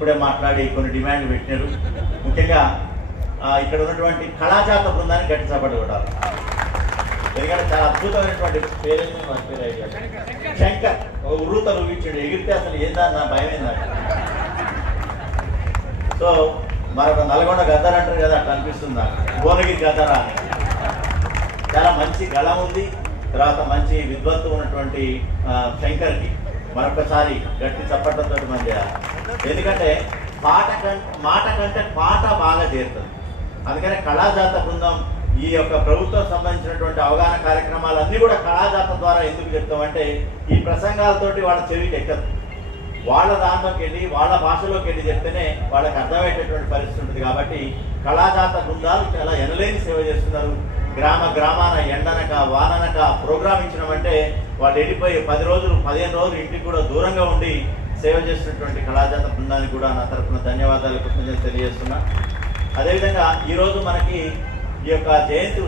ఇప్పుడే మాట్లాడి కొన్ని డిమాండ్లు పెట్టినారు. ముఖ్యంగా ఇక్కడ ఉన్నటువంటి కళాజాత బృందానికి గట్టి చప్పటి కొట్టాలి ఎందుకంటే చాలా అద్భుతమైనటువంటి పేరేంటి మన పేరు ఐడియా. శంకర్ ఉరుత ఉర్రూతలు ఎగిరితే అసలు ఏందా నా భయం ఏందా సో మరొక నల్గొండ గద్దర్ అంటారు కదా అట్లా అనిపిస్తుంది నాకు. భువనగిరి గద్దరా అని. చాలా మంచి గళం ఉంది తర్వాత మంచి విద్వత్తు ఉన్నటువంటి శంకర్కి. మరొకసారి గట్టి చప్పట్లతో మధ్య చేయాలి ఎందుకంటే పాట మాట కంటే పాట బాగా చేరుతుంది. అందుకనే కళాజాత బృందం ఈ యొక్క ప్రభుత్వం సంబంధించినటువంటి అవగాహన కార్యక్రమాలన్నీ కూడా కళాజాత ద్వారా ఎందుకు చెప్తామంటే ఈ ప్రసంగాలతోటి వాళ్ళ చెవికి ఎక్కదు. వాళ్ళ దాంట్లోకి వెళ్ళి వాళ్ళ భాషలోకి వెళ్ళి చెప్తేనే వాళ్ళకి అర్థమయ్యేటటువంటి పరిస్థితి ఉంటుంది కాబట్టి కళాజాత బృందాలు చాలా ఎనలేని సేవ చేస్తున్నారు. గ్రామ గ్రామాన ఎండనక వాననక ప్రోగ్రామ్ ఇచ్చినామంటే వాళ్ళు వెళ్ళిపోయి పది రోజులు పదిహేను రోజులు ఇంటికి కూడా దూరంగా ఉండి సేవ చేసినటువంటి కళాజాత బృందానికి కూడా నా తరఫున ధన్యవాదాలు కృతజ్ఞతలు తెలియజేస్తున్నా. అదేవిధంగా ఈరోజు మనకి ఈ యొక్క జయంతి